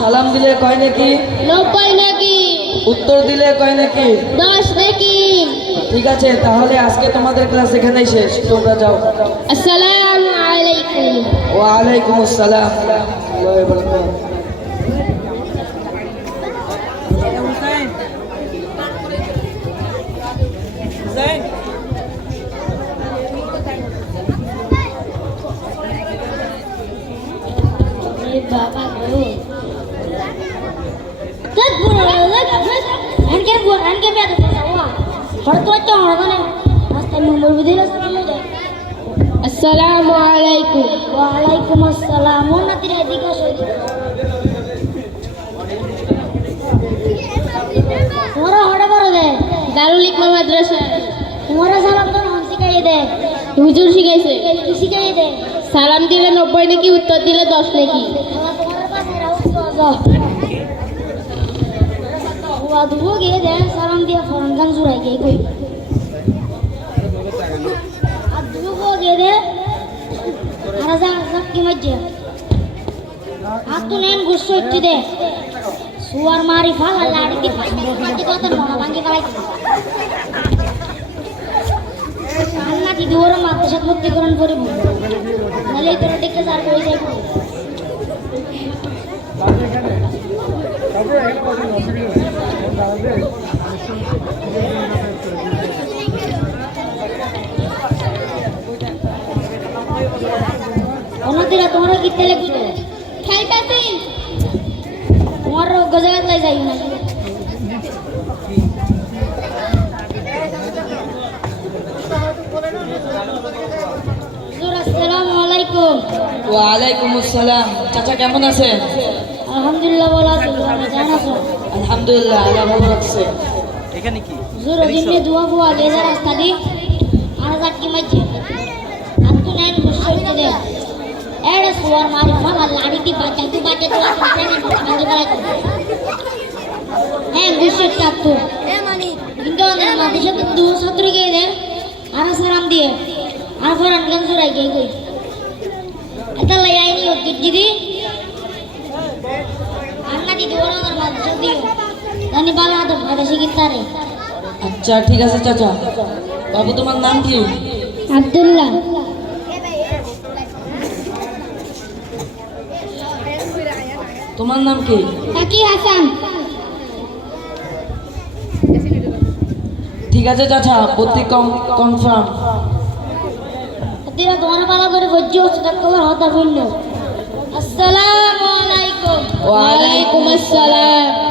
সালাম দিলে কয় নাকি? 90 নাকি। উত্তর দিলে কয় নাকি? 10 নাকি। ঠিক আছে, তাহলে আজকে তোমাদের ক্লাস এখানেই শেষ, তোমরা যাও। আসসালামু আলাইকুম। ওয়া আলাইকুম আসসালাম ওয়া রাহমাতুল্লাহি ওয়া বারাকাতুহু। বাবা গো তত বড় আনকে বেদ করছাওয়া হরতো তো হরগনে আস্তে নম্বর দিলে সালাম দে। আসসালামু আলাইকুম। ওয়া আলাইকুম আসসালাম। ওনাদের এদিকে আসো। তোরা হড়ে বড় দে দারুল ইকমা মাদ্রাসা। তোমারা সালাম তো নাম শিখাই দে। হুজুর শিখাইছে। কি শিখাই দে? সালাম দিলে 90 নাকি, উত্তর দিলে 10 নাকি। তোমার পাশে রাউস ওয়া দুবো গে দে সালাম দিয়া ফরন গান জুড়াই গে কই আর দুবো গে দে আরাজা কি মজ্জা আতুনেন গুসো ইচ্ছি দে সুয়ার মারি ফালা লাড়ি দি পাটি কত মনা ভাঙ্গি ফেলাই আল্লাহ কি দুয়ার মাতে সাথে ভর্তি করন করিব নালে তোর টিকে যার কই যাইব। ওনাদের তোমরা কি তেলে গুলো খাইতাছি তোমার গজাগাত লাই যাই না। আসসালামু আলাইকুম। ওয়া আলাইকুম আসসালাম। চাচা কেমন আছেন? আলহামদুলিল্লাহ ভালো আছি। তোমরা কেমন আছো? আলহামদুলিল্লাহ, আল্লাহ ভালো রাখছে। এখানে কি হুজুর দিনে দোয়া বুয়া গেজার রাস্তা দি আর জাকি মাঝে আতু নেন গুসইতে দে এড়ে সুয়ার মারি ফালা লাড়ি দি বাজা তো আসলে না ভাঙ্গি ফেলাই হ্যাঁ গুসইটা তো এ মানি কিন্তু মাদ্রাসা তো দু ছাত্র গে দে আর সালাম দিয়ে আর ফরান গান জুড়াই গে কই এটা লাই আইনি হতি দিদি আন্না দি দোয়া না মাদ্রাসা দিও জানি বালা তো মাদ্রাসা গিতারে। আচ্ছা ঠিক আছে চাচা। বাবু তোমার নাম কি? আব্দুল্লাহ। তোমার নাম কি? কাকি হাসান। ঠিক আছে চাচা, ভর্তি কনফার্ম। দিরা তোমার বালা করে বজ্জো সেটা কবর হতা হইল। আসসালামু আলাইকুম। ওয়া আলাইকুম আসসালাম।